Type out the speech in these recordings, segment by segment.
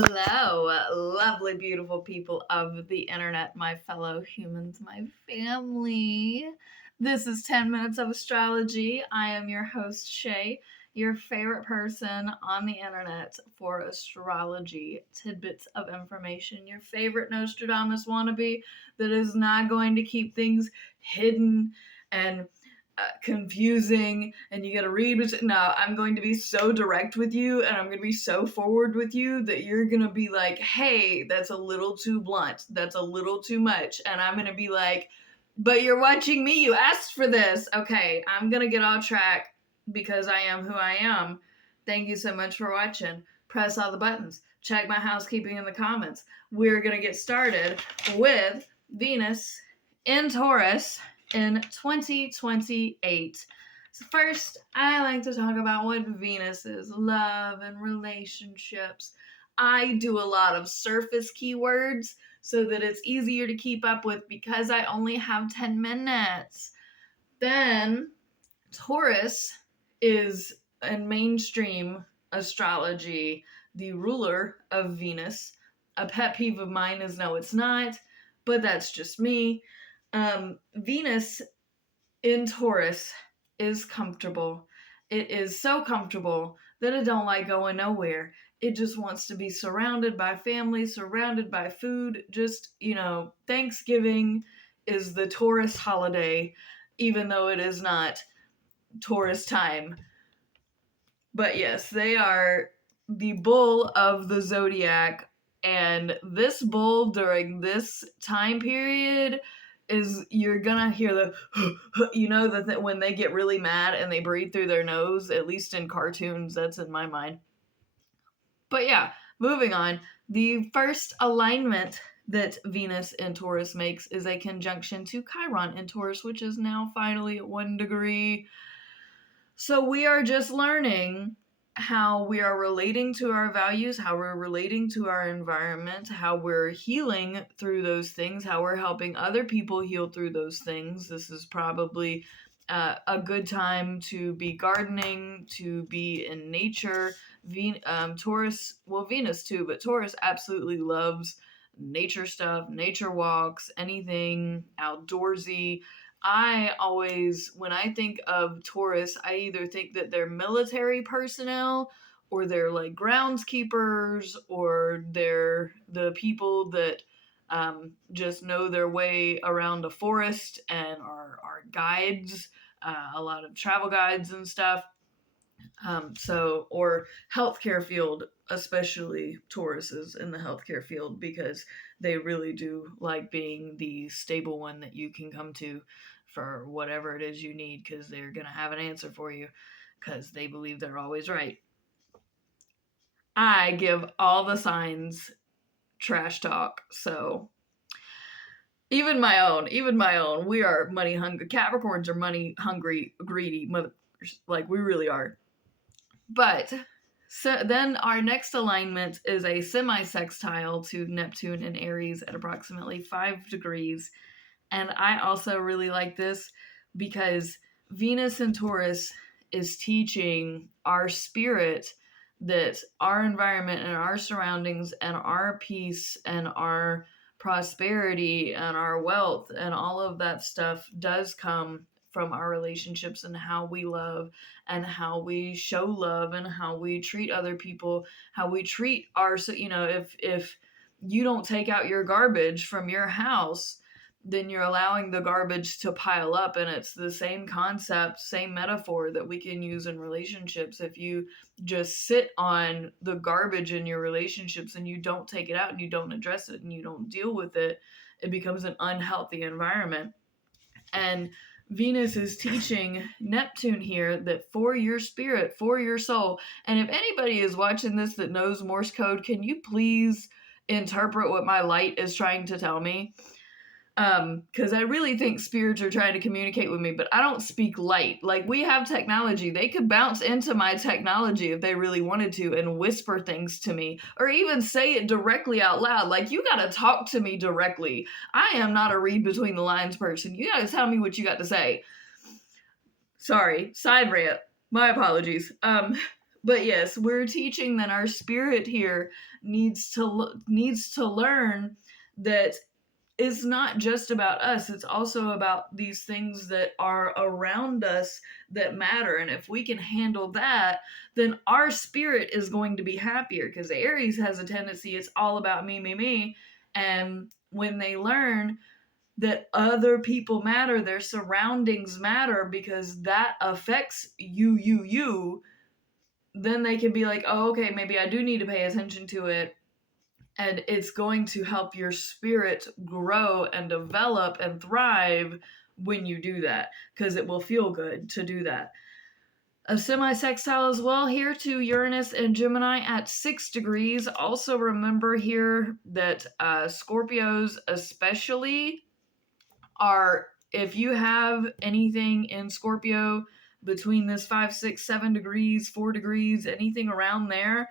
Hello, lovely, beautiful people of the internet, my fellow humans, my family. This is 10 Minutes of Astrology. I am your host, Shay, your favorite person on the internet for astrology tidbits of information, your favorite Nostradamus wannabe that is not going to keep things hidden and confusing and you gotta read no, I'm going to be so direct with you and I'm gonna be so forward with you that you're gonna be like, hey, that's a little too blunt, that's a little too much, and I'm gonna be like, but you're watching me, you asked for this. Okay, I'm gonna get off track because I am who I am. Thank you so much for watching. Press all the buttons, check my housekeeping in the comments. We're gonna get started with Venus in Taurus in 2028. So first, I like to talk about what Venus is, love and relationships. I do a lot of surface keywords so that it's easier to keep up with because I only have 10 minutes. Then, Taurus is in mainstream astrology the ruler of Venus. A pet peeve of mine is no, it's not, but that's just me. Venus in Taurus is comfortable. It is so comfortable that it don't like going nowhere. It just wants to be surrounded by family, surrounded by food. Just, Thanksgiving is the Taurus holiday, even though it is not Taurus time. But yes, they are the bull of the zodiac, and this bull during this time period is, you're gonna hear the that when they get really mad and they breathe through their nose, at least in cartoons, that's in my mind. But yeah, moving on. The first alignment that Venus in Taurus makes is a conjunction to Chiron in Taurus, which is now finally at 1 degree. So we are just learning how we are relating to our values, how we're relating to our environment, how we're healing through those things, how we're helping other people heal through those things. This is probably a good time to be gardening, to be in nature. Taurus, well, Venus too, but Taurus absolutely loves nature stuff, nature walks, anything outdoorsy. I always, when I think of Taurus, I either think that they're military personnel or they're like groundskeepers or they're the people that just know their way around a forest and are guides, a lot of travel guides and stuff. Or healthcare field, especially Tauruses in the healthcare field, because they really do like being the stable one that you can come to for whatever it is you need, because they're going to have an answer for you, because they believe they're always right. I give all the signs trash talk, so even my own, we are money hungry. Capricorns are money hungry, greedy motherfuckers. Like, we really are. But so then our next alignment is a semi-sextile to Neptune in Aries at approximately 5 degrees. And I also really like this because Venus in Taurus is teaching our spirit that our environment and our surroundings and our peace and our prosperity and our wealth and all of that stuff does come from our relationships and how we love and how we show love and how we treat other people, how we treat if you don't take out your garbage from your house, then you're allowing the garbage to pile up. And it's the same concept, same metaphor that we can use in relationships. If you just sit on the garbage in your relationships and you don't take it out and you don't address it and you don't deal with it, it becomes an unhealthy environment. And Venus is teaching Neptune here that for your spirit, for your soul, and if anybody is watching this that knows Morse code, can you please interpret what my light is trying to tell me? Because I really think spirits are trying to communicate with me, but I don't speak light. Like, we have technology. They could bounce into my technology if they really wanted to and whisper things to me, or even say it directly out loud. Like, you gotta talk to me directly. I am not a read between the lines person. You gotta tell me what you got to say. Sorry, side rant. My apologies. But yes, we're teaching that our spirit here needs to learn that it's not just about us, it's also about these things that are around us that matter. And if we can handle that, then our spirit is going to be happier, because Aries has a tendency, it's all about me, me, me. And when they learn that other people matter, their surroundings matter, because that affects you, then they can be like, oh, okay, maybe I do need to pay attention to it. And it's going to help your spirit grow and develop and thrive when you do that, because it will feel good to do that. A semi-sextile as well here to Uranus and Gemini at 6 degrees. Also remember here that Scorpios especially are, if you have anything in Scorpio between this 5, 6, 7 degrees, 4 degrees, anything around there,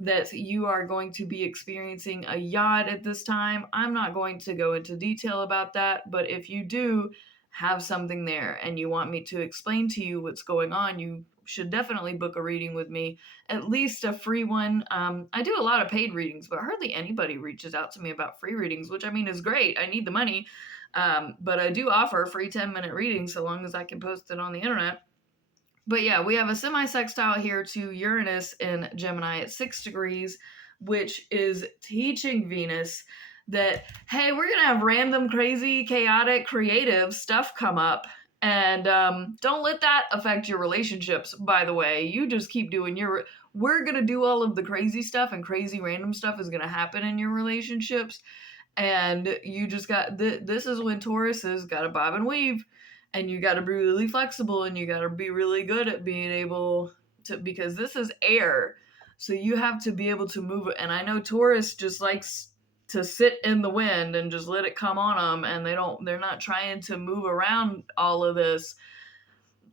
that you are going to be experiencing a yacht at this time. I'm not going to go into detail about that, but if you do have something there and you want me to explain to you what's going on, you should definitely book a reading with me, at least a free one. I do a lot of paid readings, but hardly anybody reaches out to me about free readings, which I mean is great. I need the money. But I do offer free 10-minute readings so long as I can post it on the internet. But yeah, we have a semi-sextile here to Uranus in Gemini at 6 degrees, which is teaching Venus that, hey, we're going to have random, crazy, chaotic, creative stuff come up. And don't let that affect your relationships, by the way. You just keep doing we're going to do all of the crazy stuff, and crazy random stuff is going to happen in your relationships. And you just got, this is when Taurus has got to bob and weave. And you got to be really flexible, and you got to be really good at being able to, because this is air. So you have to be able to move. And I know Taurus just likes to sit in the wind and just let it come on them. And they're not trying to move around all of this.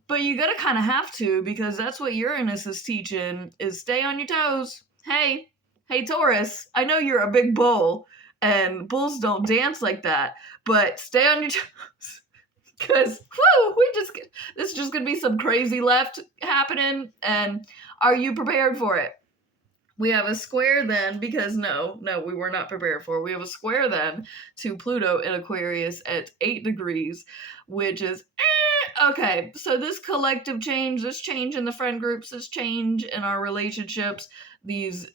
But you got to kind of have to, because that's what Uranus is teaching, is stay on your toes. Hey, Taurus, I know you're a big bull and bulls don't dance like that, but stay on your toes. Because, this is just going to be some crazy left happening. And are you prepared for it? We have a square then, because no, we were not prepared for it. We have a square then to Pluto in Aquarius at 8 degrees, which is, okay. So this collective change, this change in the friend groups, this change in our relationships, these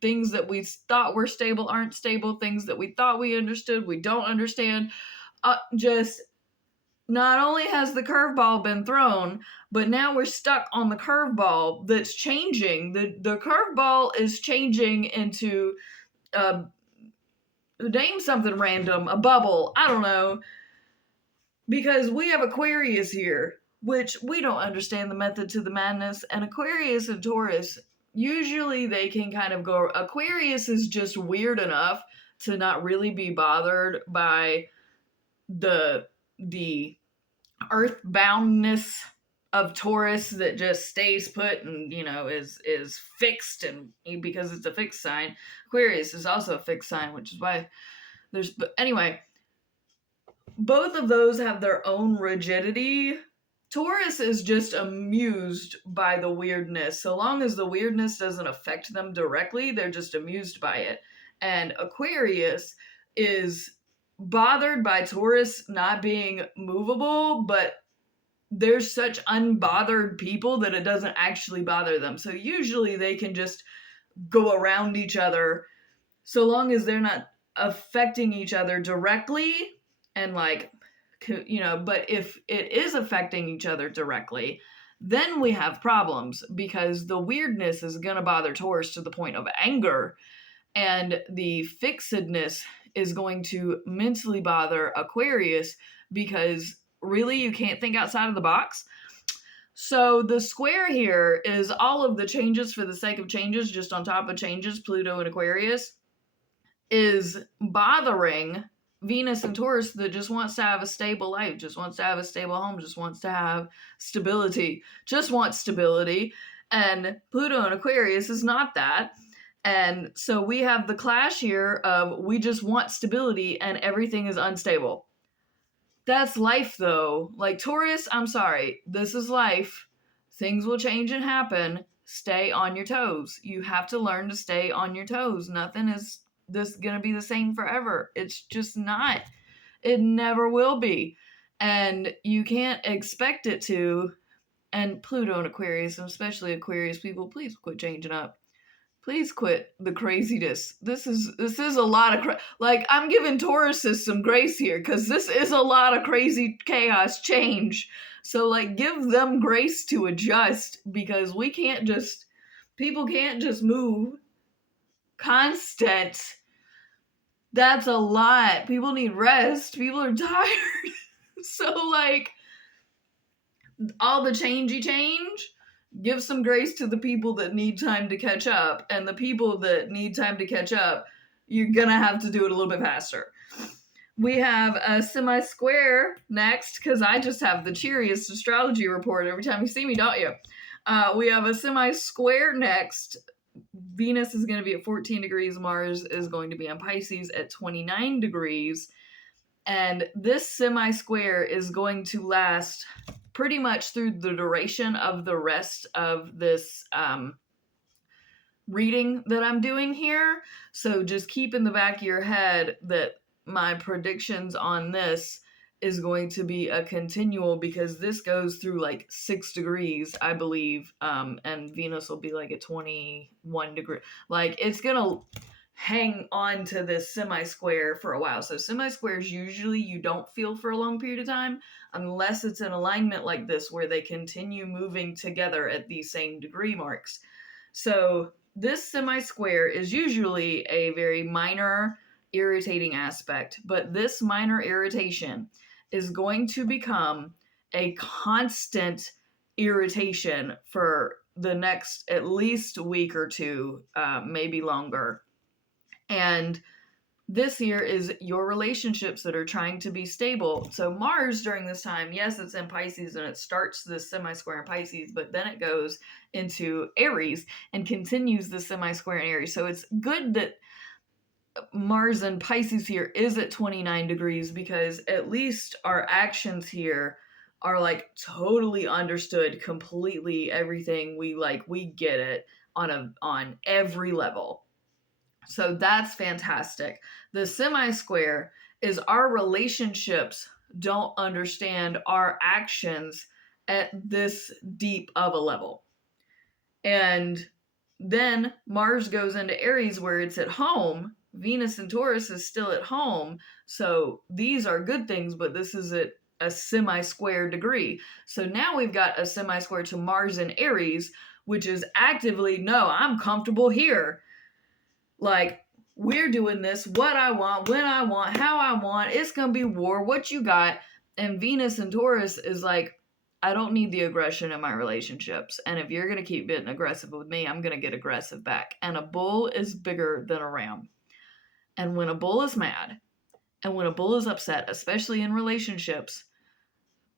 things that we thought were stable aren't stable, things that we thought we understood, we don't understand. Just not only has the curveball been thrown, but now we're stuck on the curveball that's changing. The curveball is changing into, name something random, a bubble, I don't know. Because we have Aquarius here, which we don't understand the method to the madness. And Aquarius and Taurus, usually they can kind of go, Aquarius is just weird enough to not really be bothered by the earthboundness of Taurus that just stays put and, is fixed, and because it's a fixed sign. Aquarius is also a fixed sign, which is why but anyway, both of those have their own rigidity. Taurus is just amused by the weirdness. So long as the weirdness doesn't affect them directly, they're just amused by it. And Aquarius is bothered by Taurus not being movable, but they're such unbothered people that it doesn't actually bother them. So usually they can just go around each other so long as they're not affecting each other directly. And but if it is affecting each other directly, then we have problems, because the weirdness is going to bother Taurus to the point of anger, and the fixedness is going to mentally bother Aquarius, because really you can't think outside of the box. So the square here is all of the changes for the sake of changes, just on top of changes, Pluto and Aquarius, is bothering Venus and Taurus, that just wants to have a stable life, just wants to have a stable home, just wants to have stability, just wants stability. And Pluto and Aquarius is not that. And so we have the clash here of, we just want stability and everything is unstable. That's life though. Like Taurus, I'm sorry, this is life. Things will change and happen. stay on your toes. You have to learn to stay on your toes. Nothing is this going to be the same forever. It's just not. It never will be. And you can't expect it to. And Pluto and Aquarius, and especially Aquarius people, please quit changing up. Please quit the craziness. This is a lot of like, I'm giving Tauruses some grace here because this is a lot of crazy chaos change. So like, give them grace to adjust, because people can't just move constant. That's a lot. People need rest. People are tired. So like, all the change, give some grace to the people that need time to catch up, and the people that need time to catch up, you're gonna have to do it a little bit faster. We have a semi-square next, because I just have the cheeriest astrology report every time you see me, don't you? We have a semi-square next. Venus is going to be at 14 degrees. Mars is going to be on Pisces at 29 degrees. And this semi-square is going to last pretty much through the duration of the rest of this reading that I'm doing here. So just keep in the back of your head that my predictions on this is going to be a continual, because this goes through like 6 degrees, I believe, and Venus will be like at 21 degrees. Like, it's gonna hang on to this semi-square for a while. So semi-squares usually you don't feel for a long period of time, unless it's an alignment like this where they continue moving together at these same degree marks. So this semi-square is usually a very minor irritating aspect, but this minor irritation is going to become a constant irritation for the next at least week or two, maybe longer. And this here is your relationships that are trying to be stable. So Mars during this time, yes, it's in Pisces and it starts this semi-square in Pisces, but then it goes into Aries and continues the semi-square in Aries. So it's good that Mars in Pisces here is at 29 degrees, because at least our actions here are like totally understood completely. Everything we get it on every level. So that's fantastic. The semi-square is our relationships don't understand our actions at this deep of a level. And then Mars goes into Aries where it's at home. Venus and Taurus is still at home. So these are good things, but this is at a semi-square degree. So now we've got a semi-square to Mars in Aries, which is actively, no, I'm comfortable here. Like, we're doing this, what I want, when I want, how I want. It's going to be war. What you got? And Venus and Taurus is like, I don't need the aggression in my relationships. And if you're going to keep getting aggressive with me, I'm going to get aggressive back. And a bull is bigger than a ram. And when a bull is mad, and when a bull is upset, especially in relationships,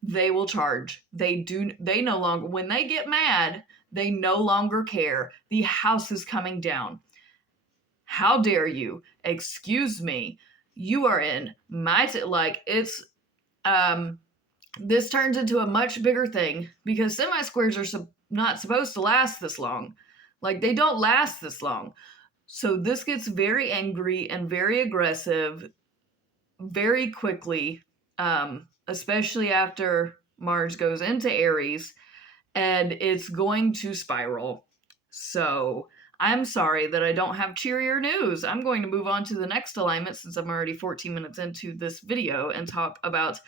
they will charge. They no longer, when they get mad, they no longer care. The house is coming down. How dare you? Excuse me. You are in my, this turns into a much bigger thing, because semi-squares are not supposed to last this long. Like, they don't last this long. So this gets very angry and very aggressive very quickly, especially after Mars goes into Aries, and it's going to spiral. So I'm sorry that I don't have cheerier news. I'm going to move on to the next alignment, since I'm already 14 minutes into this video, and talk about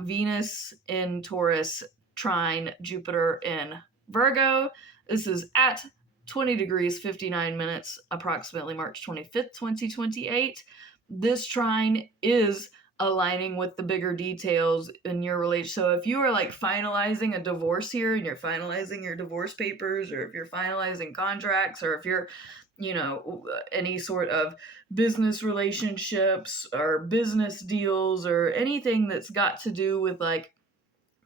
Venus in Taurus trine Jupiter in Virgo. This is at 20 degrees 59 minutes, approximately March 25th, 2028. This trine is aligning with the bigger details in your relationship. So if you are like finalizing a divorce here, and you're finalizing your divorce papers, or if you're finalizing contracts, or if you're, any sort of business relationships or business deals, or anything that's got to do with like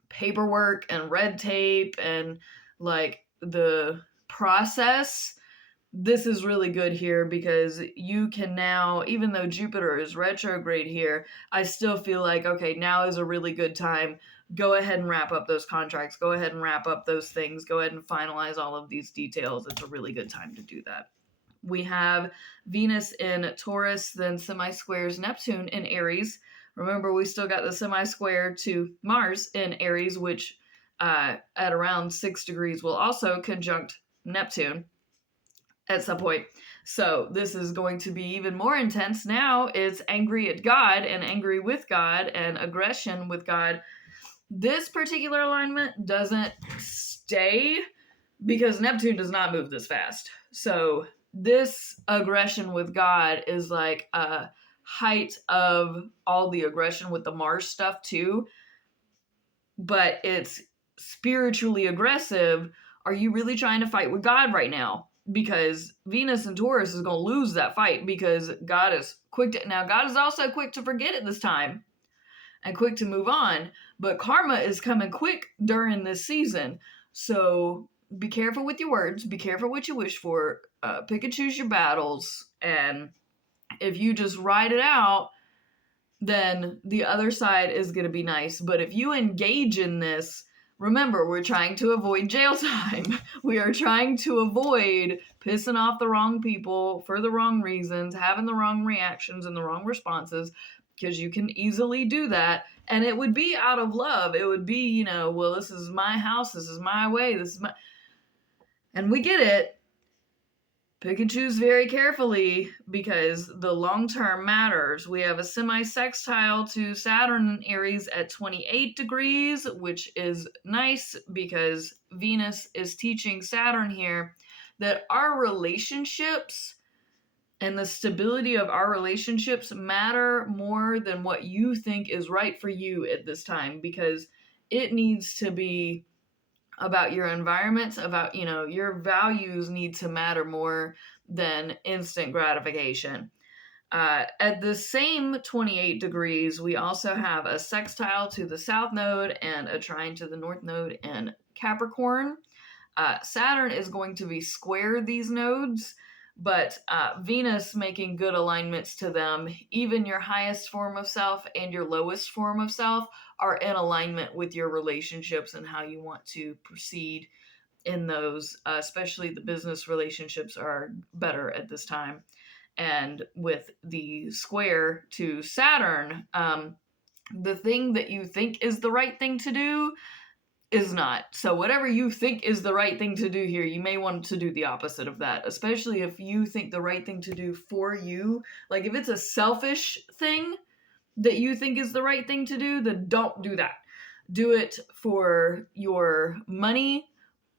paperwork and red tape and like the process, this is really good here, because you can now, even though Jupiter is retrograde here, I still feel like, okay, now is a really good time go ahead and wrap up those contracts. Go ahead and wrap up those things. Go ahead and finalize all of these details. It's a really good time to do that. We have Venus in Taurus, then semi-squares Neptune in Aries. Remember, we still got the semi-square to Mars in Aries, which at around 6 degrees will also conjunct Neptune at some point. So this is going to be even more intense. Now it's angry at God and angry with God and aggression with God. This particular alignment doesn't stay because Neptune does not move this fast. So this aggression with God is like a height of all the aggression with the Mars stuff too. But it's spiritually aggressive. Are you really trying to fight with God right now? Because Venus and Taurus is going to lose that fight because God is quick to... Now, God is also quick to forget at this time and quick to move on. But karma is coming quick during this season. So be careful with your words. Be careful what you wish for. Pick and choose your battles. And if you just ride it out, then the other side is going to be nice. But if you engage in this, remember, we're trying to avoid jail time. We are trying to avoid pissing off the wrong people for the wrong reasons, having the wrong reactions and the wrong responses, because you can easily do that. And it would be out of love. It would be, well, this is my house. This is my way. This is my... And we get it. Pick and choose very carefully because the long term matters. We have a semi-sextile to Saturn in Aries at 28 degrees, which is nice because Venus is teaching Saturn here that our relationships and the stability of our relationships matter more than what you think is right for you at this time, because it needs to be about your environment, about, your values need to matter more than instant gratification. At the same 28 degrees, we also have a sextile to the South Node and a trine to the North Node in Capricorn. Saturn is going to be square these nodes, but Venus making good alignments to them. Even your highest form of self and your lowest form of self are in alignment with your relationships and how you want to proceed in those, especially the business relationships are better at this time. And with the square to Saturn, the thing that you think is the right thing to do is not. So whatever you think is the right thing to do here, you may want to do the opposite of that, especially if you think the right thing to do for you. Like if it's a selfish thing that you think is the right thing to do, then don't do that. Do it for your money,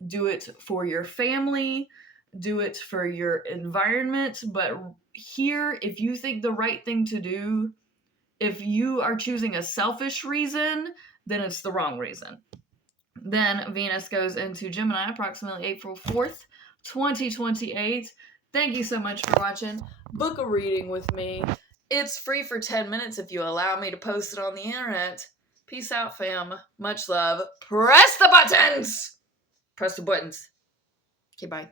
do it for your family, do it for your environment. But here, if you think the right thing to do, if you are choosing a selfish reason, then it's the wrong reason. Then Venus goes into Gemini approximately April 4th, 2028. Thank you so much for watching. Book a reading with me. It's free for 10 minutes if you allow me to post it on the internet. Peace out, fam. Much love. Press the buttons! Press the buttons. Okay, bye.